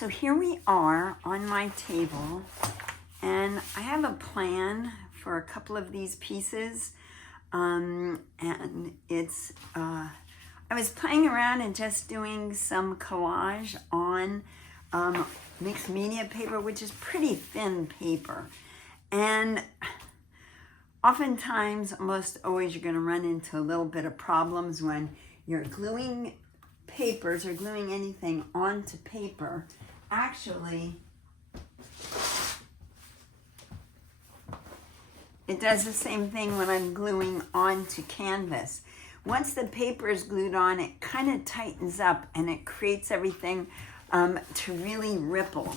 So here we are on my table, and I have a plan for a couple of these pieces, and it's, I was playing around and just doing some collage on mixed media paper, which is pretty thin paper, and oftentimes, almost always, you're going to run into a little bit of problems when you're gluing papers or gluing anything onto paper. Actually, it does the same thing when I'm gluing onto canvas. Once the paper is glued on, it kind of tightens up and it creates everything to really ripple.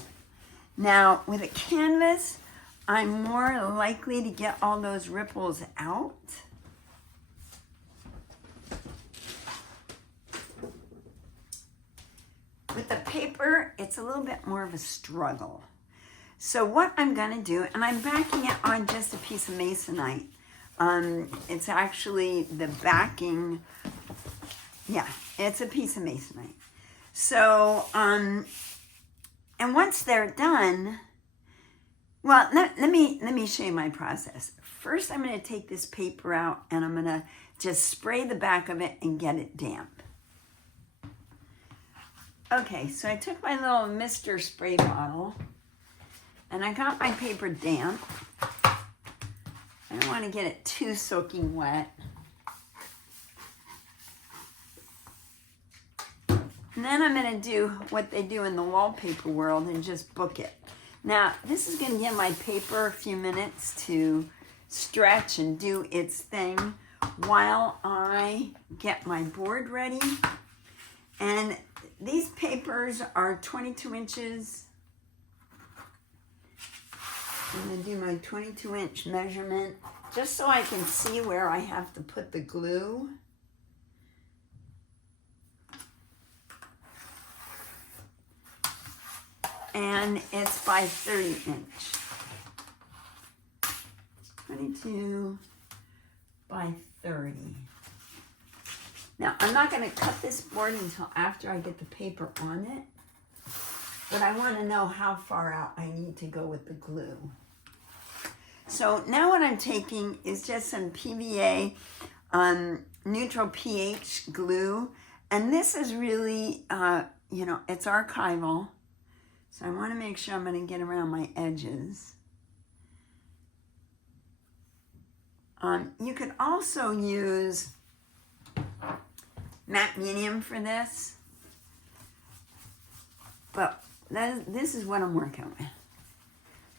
Now, with a canvas, I'm more likely to get all those ripples out. With the paper, it's a little bit more of a struggle. So what I'm gonna do, and I'm backing it on just a piece of masonite. It's actually the backing, yeah, it's a piece of masonite. So, and once they're done, well, let me show you my process. First, I'm gonna take this paper out and I'm gonna just spray the back of it and get it damp. Okay, so I took my little Mr. spray bottle and I got my paper damp. I don't want to get it too soaking wet. And then I'm going to do what they do in the wallpaper world and just book it. Now, this is going to give my paper a few minutes to stretch and do its thing while I get my board ready. And these papers are 22 inches. I'm going to do my 22-inch measurement just so I can see where I have to put the glue. And it's by 30 inch. 22 by 30. Now, I'm not going to cut this board until after I get the paper on it, but I want to know how far out I need to go with the glue. So now what I'm taking is just some PVA neutral pH glue, and this is really, it's archival, so I want to make sure I'm going to get around my edges. You could also use matte medium for this, but this is what I'm working with.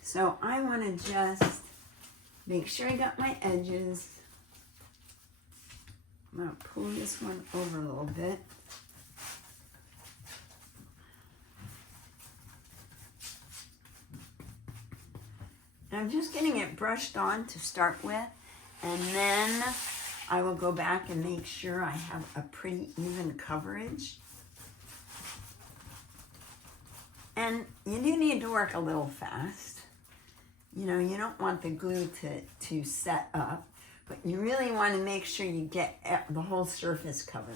So I want to just make sure I got my edges. I'm going to pull this one over a little bit. And I'm just getting it brushed on to start with, and then I will go back and make sure I have a pretty even coverage. And you do need to work a little fast. You know, you don't want the glue to set up, but you really want to make sure you get the whole surface covered.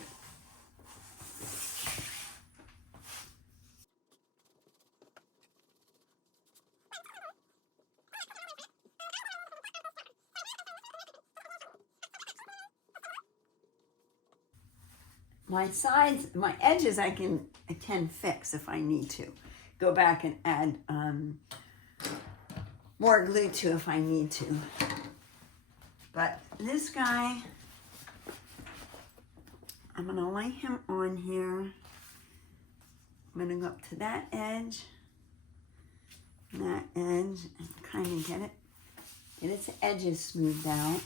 My sides, my edges I can fix if I need to. Go back and add more glue to if I need to. But this guy, I'm gonna lay him on here. I'm gonna go up to that edge, and kind of get its edges smoothed out.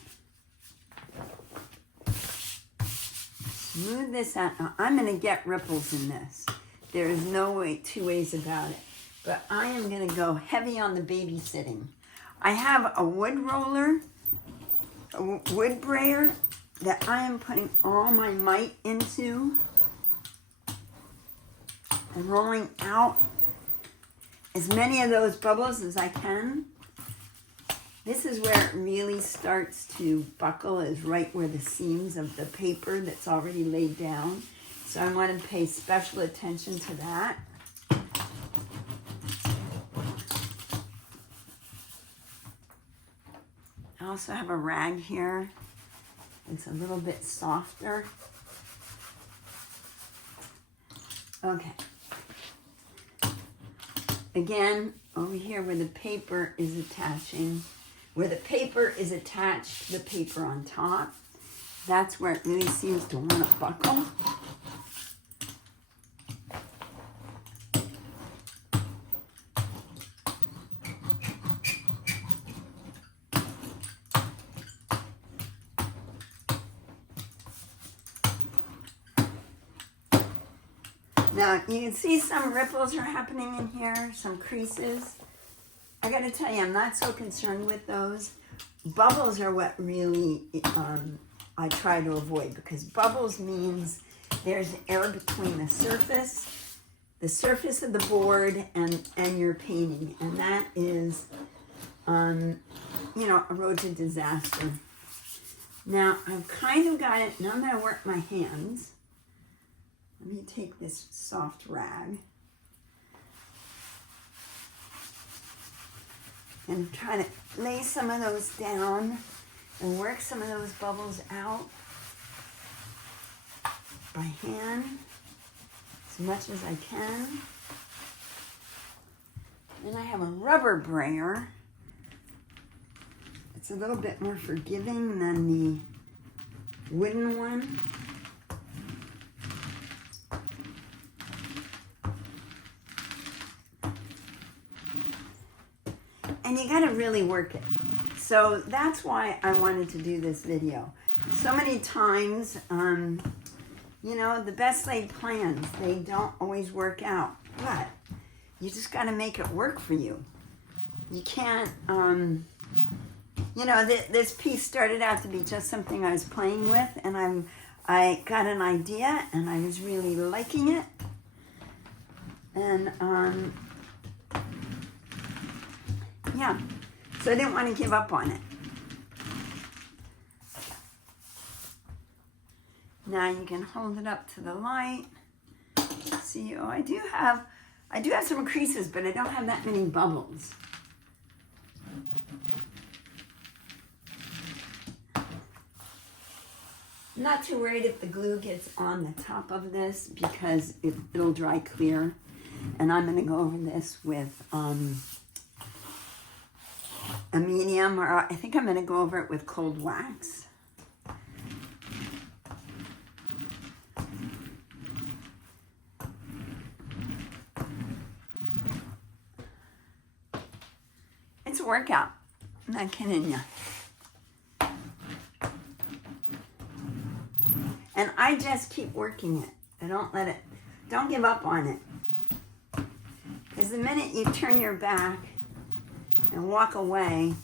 Smooth this out. Now, I'm going to get ripples in this. There is no two ways about it. But I am going to go heavy on the babysitting. I have a wood roller, a wood brayer that I am putting all my might into and rolling out as many of those bubbles as I can. This is where it really starts to buckle, is right where the seams of the paper that's already laid down. So I want to pay special attention to that. also have a rag here. It's a little bit softer. Okay. Again, over here where the paper is attaching, where the paper is attached to the paper on top, that's where it really seems to want to buckle. Now, you can see some ripples are happening in here, some creases. I gotta tell you, I'm not so concerned with those. Bubbles are what really I try to avoid, because bubbles means there's air between the surface of the board and your painting. And that is, you know, a road to disaster. Now, I've kind of got it. Now I'm gonna work my hands. Let me take this soft rag and try to lay some of those down and work some of those bubbles out by hand as much as I can. Then I have a rubber brayer. It's a little bit more forgiving than the wooden one. And you gotta really work it. So that's why I wanted to do this video. So many times, you know, the best laid plans, they don't always work out, but you just gotta make it work for you. You can't, you know, this piece started out to be just something I was playing with, and I got an idea and I was really liking it. And, yeah, so I didn't want to give up on it. Now you can hold it up to the light. See, oh, I do have some creases, but I don't have that many bubbles. I'm not too worried if the glue gets on the top of this, because it'll dry clear. And I'm going to go over this with a medium, or I think I'm going to go over it with cold wax. It's a workout, I'm not kidding you. And I just keep working it. I don't give up on it. Because the minute you turn your back and walk away,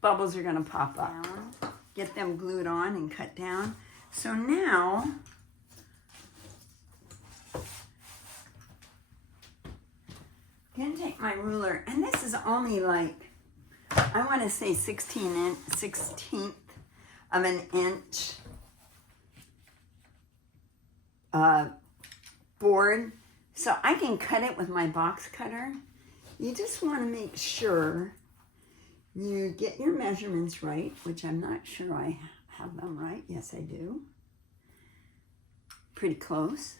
bubbles are going to pop up. Get them glued on and cut down. So now, I'm going to take my ruler, and this is only like, I want to say 16th of an inch board. So I can cut it with my box cutter. You just want to make sure you get your measurements right, which I'm not sure I have them right. Yes, I do. Pretty close.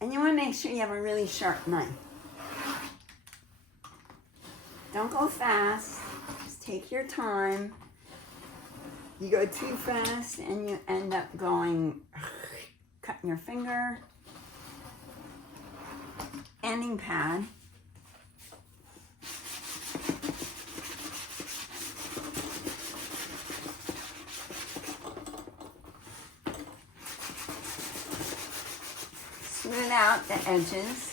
And you want to make sure you have a really sharp knife. Don't go fast. Just take your time. You go too fast and you end up going, cutting your finger. Ending pad. Smooth out the edges.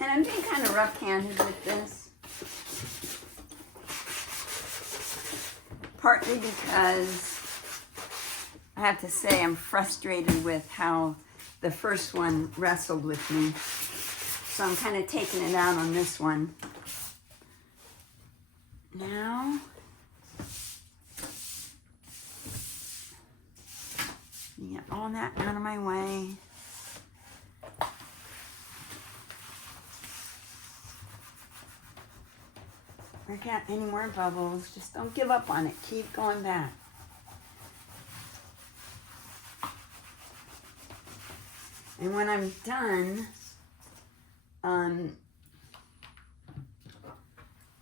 And I'm being kind of rough-handed with this. Partly because I have to say I'm frustrated with how the first one wrestled with me. So I'm kind of taking it out on this one. Now, get all that out of my way. Work out any more bubbles. Just don't give up on it. Keep going back. And when I'm done, got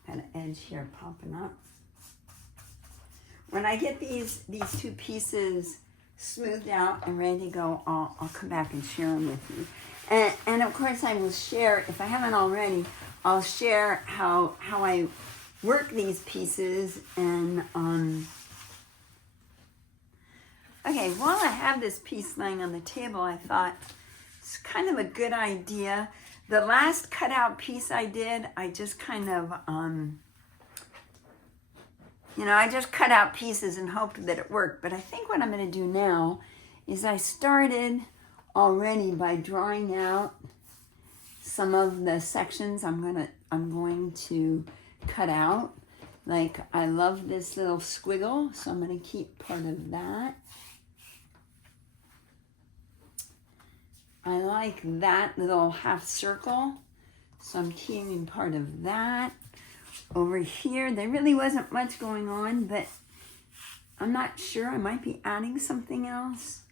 an edge here popping up. When I get these two pieces smoothed out and ready to go, I'll come back and share them with you. And of course I will share, if I haven't already, I'll share how I work these pieces. And okay, while I have this piece laying on the table, I thought it's kind of a good idea. The last cutout piece I did, I just kind of, I just cut out pieces and hoped that it worked. But I think what I'm going to do now is I started already by drawing out some of the sections I'm going to cut out. Like, I love this little squiggle, so I'm going to keep part of that. I like that little half circle, so I'm keeping part of that. Over here, there really wasn't much going on, but I'm not sure. I might be adding something else.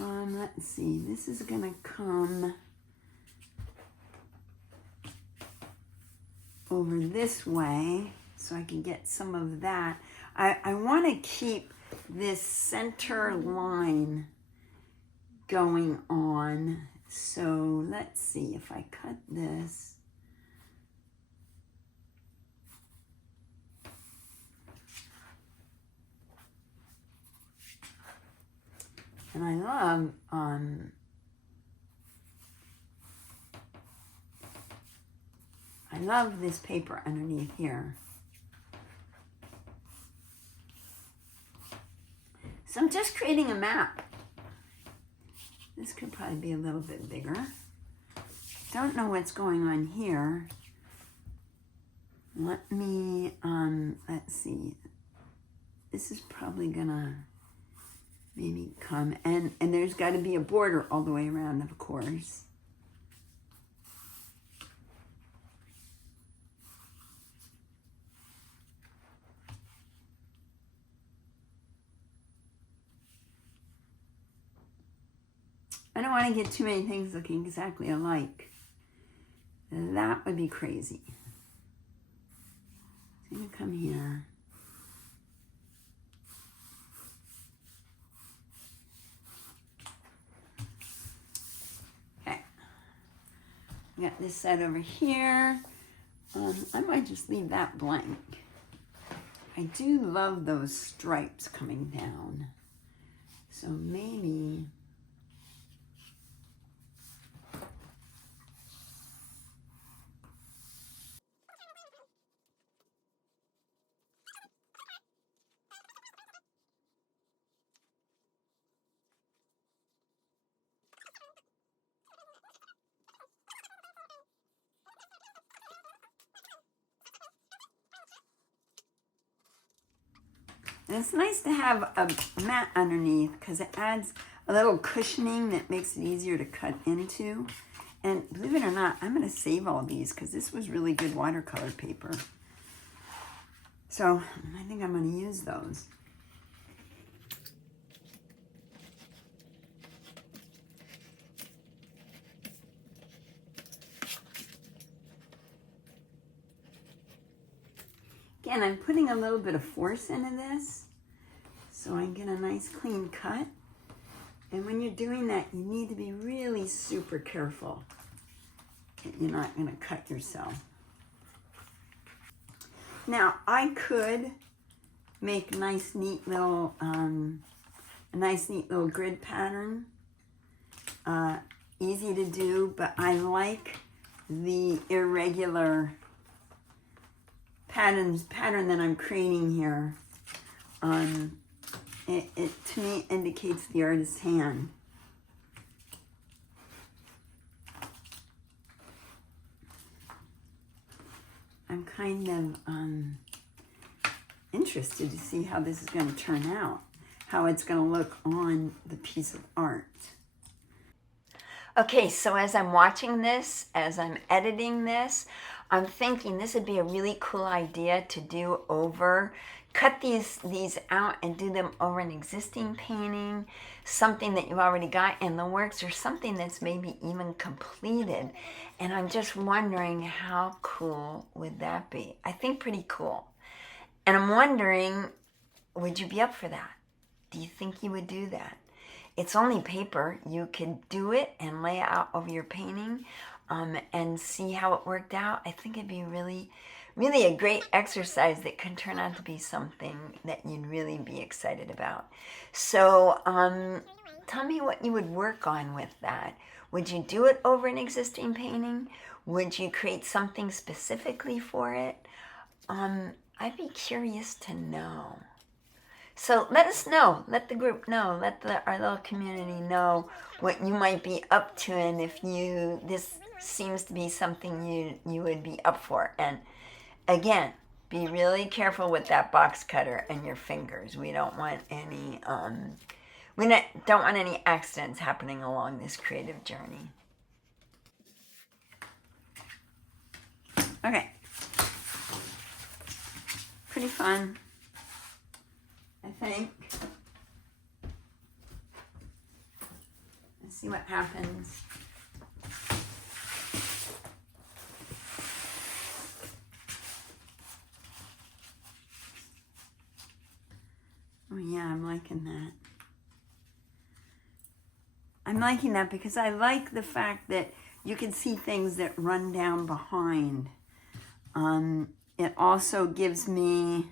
Let's see. This is going to come over this way, so I can get some of that. I want to keep this center line going on. So let's see if I cut this. And I love this paper underneath here. So I'm just creating a map. This could probably be a little bit bigger. Don't know what's going on here. Let me, let's see. This is probably gonna maybe come, and there's got to be a border all the way around, of course. I don't want to get too many things looking exactly alike. That would be crazy. I'm going to come here. Okay. I got this side over here. I might just leave that blank. I do love those stripes coming down. So maybe... And it's nice to have a mat underneath because it adds a little cushioning that makes it easier to cut into. And believe it or not, I'm going to save all these because this was really good watercolor paper. So I think I'm going to use those. Again, I'm putting a little bit of force into this so I get a nice clean cut. And when you're doing that, you need to be really super careful that you're not going to cut yourself. Now, I could make a nice, neat little grid pattern. Easy to do, but I like the irregular pattern that I'm creating here. it to me indicates the artist's hand. I'm kind of interested to see how this is going to turn out, how it's going to look on the piece of art. Okay, so as I'm watching this, as I'm editing this, I'm thinking this would be a really cool idea to do over, cut these out and do them over an existing painting, something that you've already got in the works, or something that's maybe even completed. And I'm just wondering, how cool would that be? I think pretty cool. And I'm wondering, would you be up for that? Do you think you would do that? It's only paper. You could do it and lay it out over your painting and see how it worked out. I think it'd be really, really a great exercise that could turn out to be something that you'd really be excited about. So tell me what you would work on with that. Would you do it over an existing painting? Would you create something specifically for it? I'd be curious to know. So let us know, let the group know, let our little community know what you might be up to, and if this seems to be something you would be up for. And again, be really careful with that box cutter and your fingers. We don't want any don't want any accidents happening along this creative journey. Okay. Pretty fun, I think. Let's see what happens. Oh yeah, I'm liking that. I'm liking that because I like the fact that you can see things that run down behind. It also gives me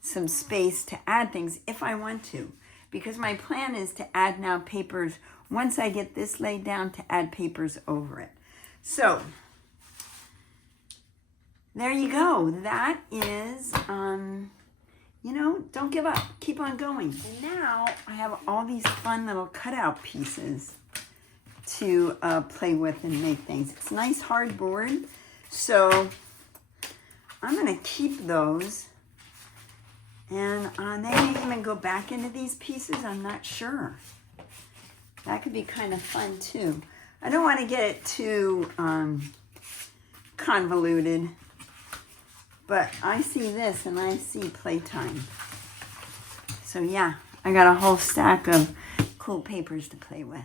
some space to add things if I want to, because my plan is to add now papers once I get this laid down, to add papers over it. So there you go. That is, don't give up. Keep on going. And now I have all these fun little cutout pieces to play with and make things. It's nice hardboard, so I'm going to keep those. And they may even go back into these pieces. I'm not sure. That could be kind of fun too. I don't want to get it too convoluted. But I see this and I see playtime. So yeah, I got a whole stack of cool papers to play with.